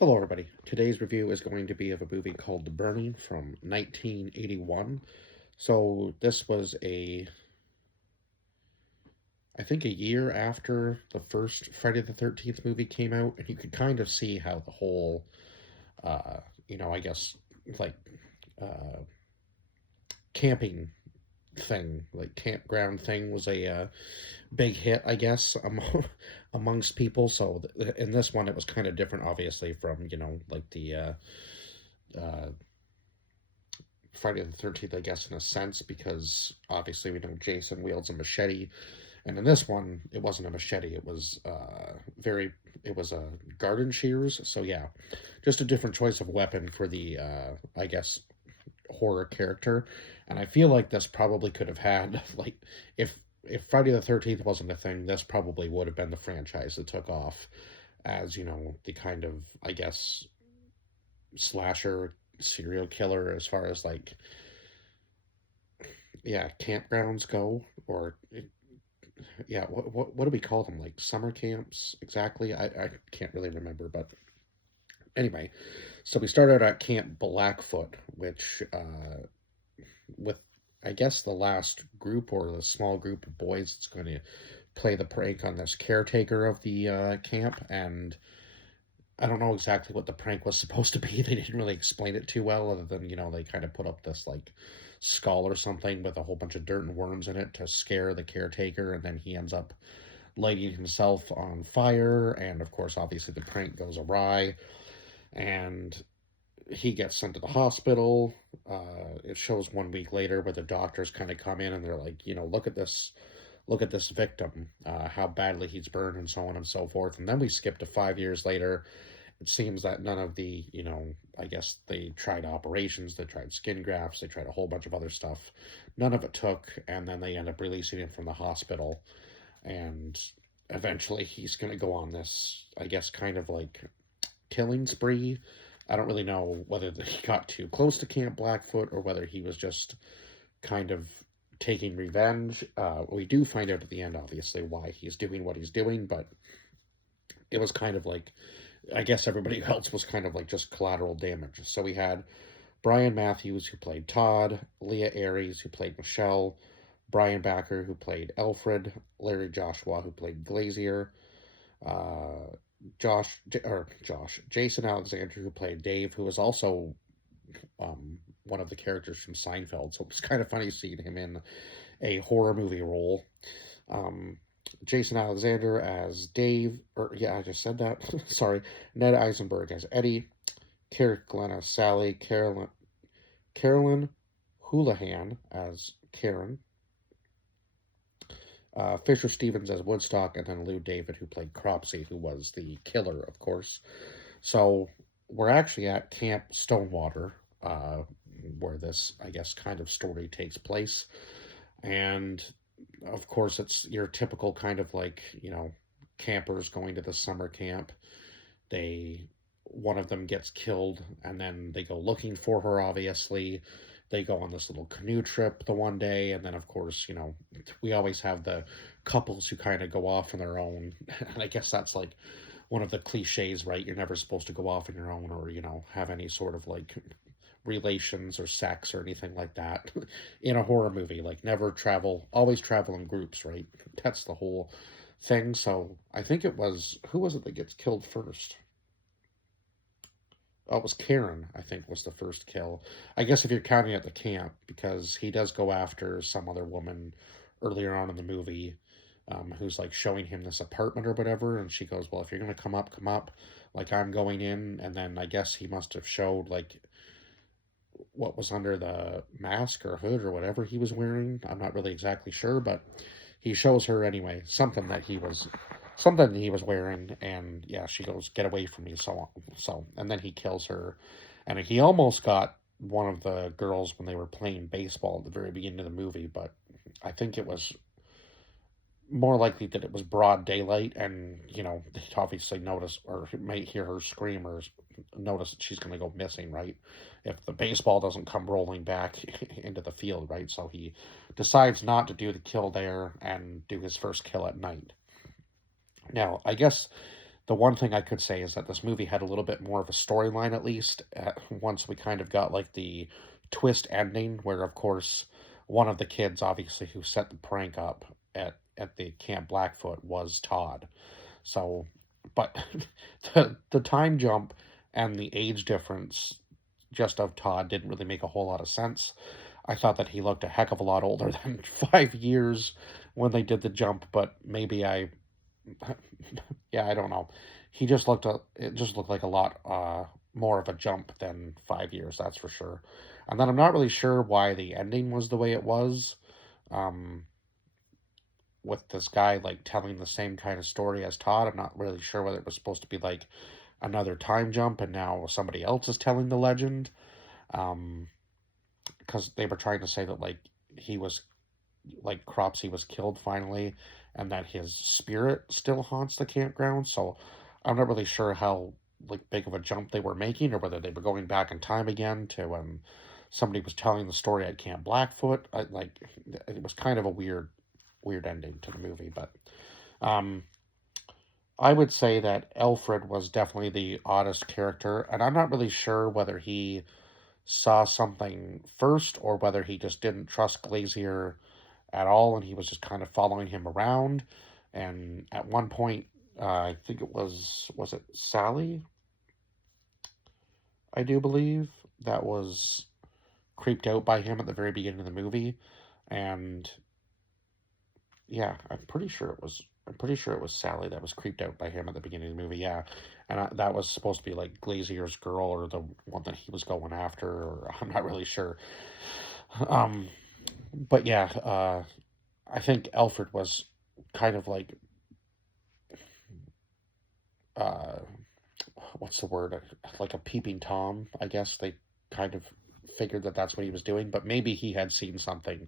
Hello, everybody. Today's review is going to be of a movie called The Burning from 1981. So, this was I think, a year after the first Friday the 13th movie came out, and you could kind of see how the whole, uh, I guess, like, uh, camping thing, like campground thing, was a big hit, I guess, amongst people. So, in this one, it was kind of different, obviously, from, like uh, Friday the 13th, I guess, in a sense, because obviously we know Jason wields a machete. And in this one, it wasn't a machete. It was a garden shears. So, yeah, just a different choice of weapon for the, I guess, horror character. And I feel like this probably could have had, like, if Friday the 13th wasn't a thing, this probably would have been the franchise that took off as, the kind of, I guess, slasher serial killer as far as, like, yeah, campgrounds go, or yeah, what do we call them? Like summer camps exactly? I can't really remember, but anyway, so we started at Camp Blackfoot, which with I guess the last group or the small group of boys that's going to play the prank on this caretaker of the camp, and I don't know exactly what the prank was supposed to be. They didn't really explain it too well, other than, they kind of put up this, like, skull or something with a whole bunch of dirt and worms in it to scare the caretaker, and then he ends up lighting himself on fire. And of course, obviously, the prank goes awry, and he gets sent to the hospital. It shows 1 week later where the doctors kind of come in and they're like, look at this victim, how badly he's burned, and so on and so forth. And then we skip to 5 years later. It seems that none of the, I guess they tried operations, they tried skin grafts, they tried a whole bunch of other stuff. None of it took, and then they end up releasing him from the hospital. And eventually he's going to go on this, I guess, kind of like killing spree. I don't really know whether he got too close to Camp Blackfoot or whether he was just kind of taking revenge. We do find out at the end, obviously, why he's doing what he's doing, but it was kind of like, I guess everybody else was kind of like just collateral damage. So we had Brian Matthews, who played Todd, Leah Aries, who played Michelle, Brian Backer, who played Alfred, Larry Joshua, who played Glazier, uh, Jason Alexander, who played Dave, who was also one of the characters from Seinfeld. So it was kind of funny seeing him in a horror movie role. Um, Jason Alexander as Dave, or yeah, I just said that. Sorry. Ned Eisenberg as Eddie, Carrie Glenn as Sally, Carolyn Houlihan as Karen, Fisher Stevens as Woodstock, and then Lou David, who played Cropsey, who was the killer, of course. So we're actually at Camp Stonewater, where this, I guess, kind of story takes place. And of course, it's your typical kind of like, campers going to the summer camp. They, one of them gets killed, and then they go looking for her, obviously. They go on this little canoe trip the one day, and then, of course, we always have the couples who kind of go off on their own. And I guess that's like one of the cliches, right? You're never supposed to go off on your own or, have any sort of like relations or sex or anything like that in a horror movie. Like, never travel, always travel in groups, right? That's the whole thing. So I think it was, who was it that gets killed first? Oh, it was Karen, I think, was the first kill. I guess if you're counting at the camp, because he does go after some other woman earlier on in the movie, who's like showing him this apartment or whatever, and she goes, "Well, if you're gonna come up, come up." Like, I'm going in, and then I guess he must have showed like what was under the mask or hood or whatever he was wearing. I'm not really exactly sure, but he shows her anyway something he was wearing, and yeah, she goes, "Get away from me!" So on, and then he kills her, and he almost got one of the girls when they were playing baseball at the very beginning of the movie, but I think it was more likely that it was broad daylight, and they obviously notice or might hear her scream or notice that she's going to go missing, right? If the baseball doesn't come rolling back into the field, right? So he decides not to do the kill there and do his first kill at night. Now, I guess the one thing I could say is that this movie had a little bit more of a storyline, at least, once we kind of got like the twist ending, where of course one of the kids, obviously, who set the prank up at the Camp Blackfoot was Todd. So, but the time jump and the age difference just of Todd didn't really make a whole lot of sense. I thought that he looked a heck of a lot older than 5 years when they did the jump, but maybe I, yeah, I don't know. It just looked like a lot more of a jump than 5 years, that's for sure. And then I'm not really sure why the ending was the way it was. Um, with this guy like telling the same kind of story as Todd. I'm not really sure whether it was supposed to be like another time jump and now somebody else is telling the legend. Um, because they were trying to say that like he was like Cropsy was killed finally, and that his spirit still haunts the campground. So I'm not really sure how like big of a jump they were making, or whether they were going back in time again to when somebody was telling the story at Camp Blackfoot. Like it was kind of a weird ending to the movie, but um, I would say that Alfred was definitely the oddest character, and I'm not really sure whether he saw something first or whether he just didn't trust Glazier at all and he was just kind of following him around. And at one point, I think was it Sally? I do believe that was creeped out by him at the very beginning of the movie, and yeah, I'm pretty sure it was Sally that was creeped out by him at the beginning of the movie. Yeah, and that was supposed to be like Glazier's girl or the one that he was going after, or I'm not really sure. Um, but yeah, I think Alfred was kind of like uh, what's the word? Like a peeping tom, I guess. They kind of figured that that's what he was doing, but maybe he had seen something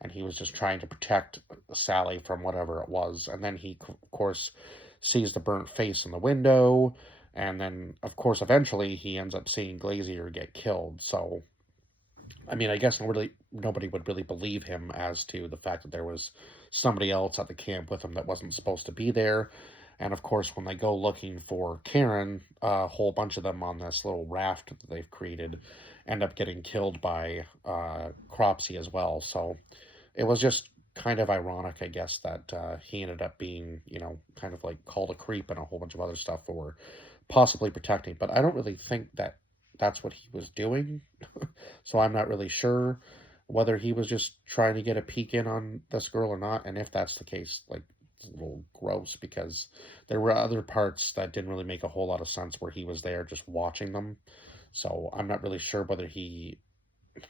and he was just trying to protect Sally from whatever it was. And then he, of course, sees the burnt face in the window. And then, of course, eventually he ends up seeing Glazier get killed. So, I mean, I guess nobody would really believe him as to the fact that there was somebody else at the camp with him that wasn't supposed to be there. And of course, when they go looking for Karen, a whole bunch of them on this little raft that they've created end up getting killed by Cropsy as well. So it was just kind of ironic, I guess, that he ended up being, kind of like called a creep and a whole bunch of other stuff for possibly protecting. But I don't really think that that's what he was doing. So I'm not really sure whether he was just trying to get a peek in on this girl or not. And if that's the case, like, it's a little gross because there were other parts that didn't really make a whole lot of sense where he was there just watching them. So I'm not really sure whether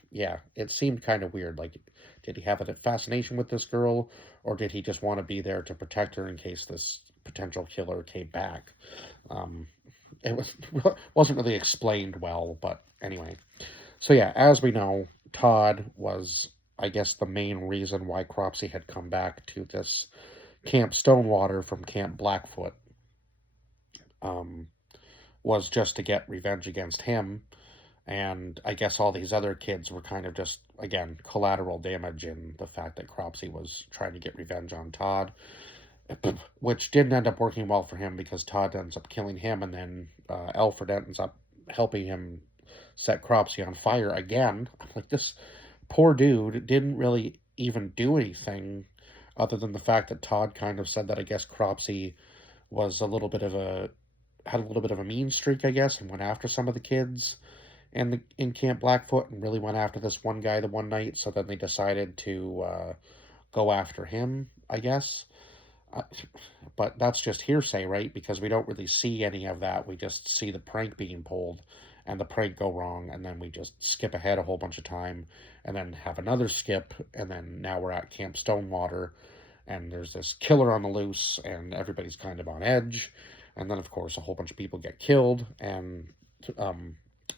yeah, it seemed kind of weird. Like, did he have a fascination with this girl, or did he just want to be there to protect her in case this potential killer came back? Um, it wasn't really explained well, but anyway. So yeah, as we know, Todd was, I guess, the main reason why Cropsy had come back to this Camp Stonewater from Camp Blackfoot. Um, was just to get revenge against him, and I guess all these other kids were kind of just, again, collateral damage in the fact that Cropsy was trying to get revenge on Todd, which didn't end up working well for him because Todd ends up killing him, and then Alfred ends up helping him set Cropsy on fire again. I'm like, this poor dude didn't really even do anything other than the fact that Todd kind of said that I guess Cropsy was a little bit of a had a little bit of a mean streak, I guess, and went after some of the kids in Camp Blackfoot and really went after this one guy the one night. So then they decided to go after him, I guess. Uh, but that's just hearsay, right? Because we don't really see any of that. We just see the prank being pulled and the prank go wrong, and then we just skip ahead a whole bunch of time and then have another skip, and then now we're at Camp Stonewater and there's this killer on the loose and everybody's kind of on edge. And then, of course, a whole bunch of people get killed, and um,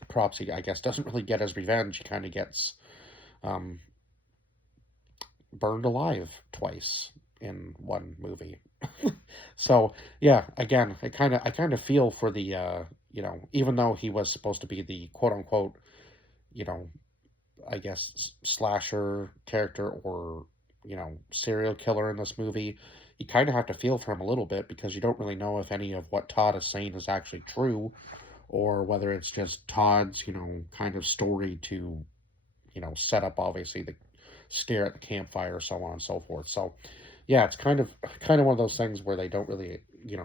Cropsy, I guess, doesn't really get his revenge. He kind of gets um, burned alive twice in one movie. So yeah, again, I kind of feel for the even though he was supposed to be the quote unquote, you know, I guess slasher character or serial killer in this movie, you kind of have to feel for him a little bit because you don't really know if any of what Todd is saying is actually true or whether it's just Todd's, kind of story to, set up obviously the scare at the campfire, so on and so forth. So yeah, it's kind of one of those things where they don't really,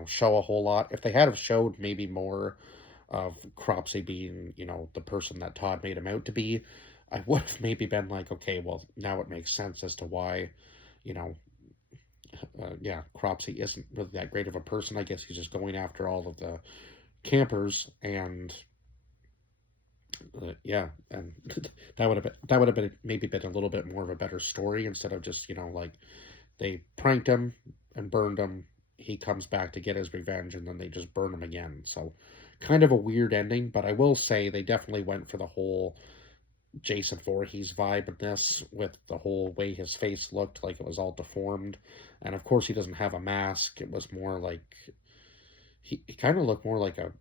show a whole lot. If they had have showed maybe more of Cropsey being, the person that Todd made him out to be, I would have maybe been like, okay, well, now it makes sense as to why, you know, yeah, Cropsey isn't really that great of a person. I guess he's just going after all of the campers, and yeah, and that would have been maybe been a little bit more of a better story instead of just like they pranked him and burned him. He comes back to get his revenge, and then they just burn him again. So, kind of a weird ending. But I will say they definitely went for the whole Jason Voorhees vibe in this, with the whole way his face looked like it was all deformed, and of course he doesn't have a mask. It was more like he kind of looked more like a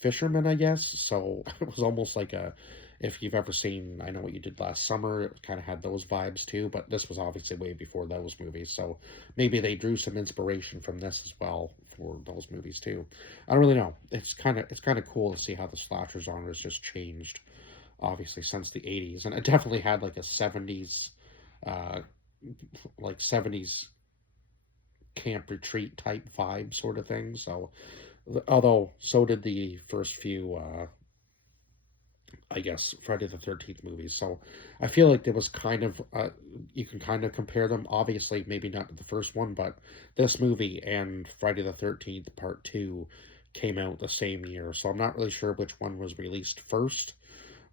fisherman, I guess. So it was almost like a, if you've ever seen I Know What You Did Last Summer, it kind of had those vibes too, but this was obviously way before those movies. So maybe they drew some inspiration from this as well for those movies too. I don't really know. It's kind of cool to see how the slasher genre has just changed obviously since the 80s, and it definitely had like a 70s uh like 70s camp retreat type vibe sort of thing. So although so did the first few I guess Friday the 13th movies. So I feel like there was kind of you can kind of compare them. Obviously, maybe not the first one, but this movie and Friday the 13th Part 2 came out the same year. So I'm not really sure which one was released first,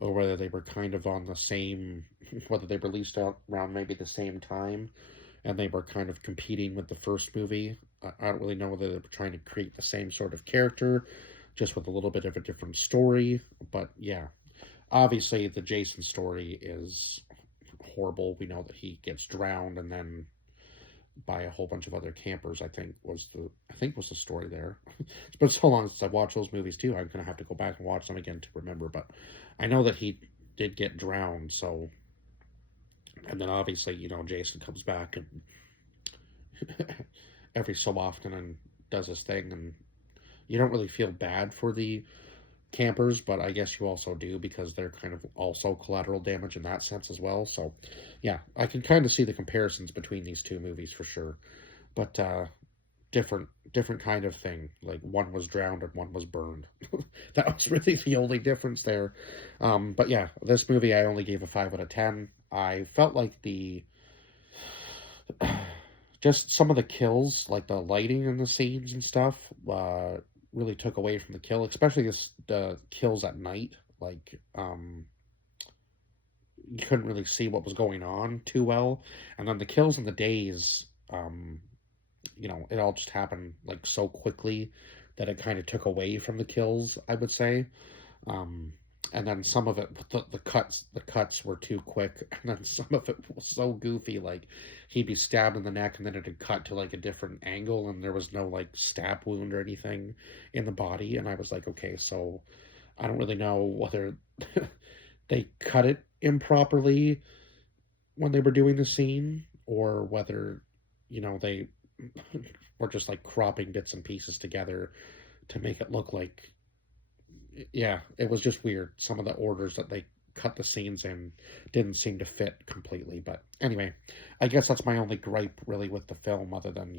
or whether they were kind of on the same, whether they released out around maybe the same time and they were kind of competing with the first movie. I don't really know whether they were trying to create the same sort of character, just with a little bit of a different story. But yeah, obviously the Jason story is horrible. We know that he gets drowned and then by a whole bunch of other campers. I think was the story there. It's been so long since I watched those movies too. I'm gonna have to go back and watch them again to remember. But I know that he did get drowned. So, and then obviously Jason comes back and every so often and does his thing, and you don't really feel bad for the campers, but I guess you also do because they're kind of also collateral damage in that sense as well. So, yeah, I can kind of see the comparisons between these two movies for sure. But different kind of thing. Like one was drowned and one was burned. That was really the only difference there. But yeah, this movie I only gave a 5 out of 10. I felt like the just some of the kills, like the lighting in the scenes and stuff, really took away from the kill, especially the kills at night. Like, you couldn't really see what was going on too well, and then the kills in the days, it all just happened like so quickly that it kind of took away from the kills, I would say. Um, and then some of it, the cuts were too quick, and then some of it was so goofy. Like he'd be stabbed in the neck, and then it'd cut to like a different angle, and there was no like stab wound or anything in the body. And I was like, okay, so I don't really know whether they cut it improperly when they were doing the scene, or whether they were just like cropping bits and pieces together to make it look like, yeah, it was just weird. Some of the orders that they cut the scenes in didn't seem to fit completely. But anyway, I guess that's my only gripe really with the film, other than,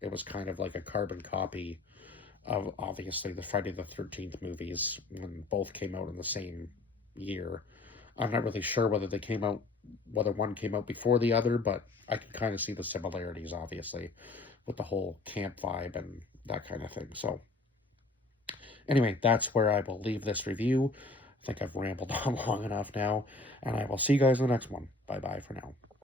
it was kind of like a carbon copy of obviously the Friday the 13th movies when both came out in the same year. I'm not really sure whether one came out before the other, but I can kind of see the similarities, obviously, with the whole camp vibe and that kind of thing. So, anyway, that's where I will leave this review. I think I've rambled on long enough now, and I will see you guys in the next one. Bye bye for now.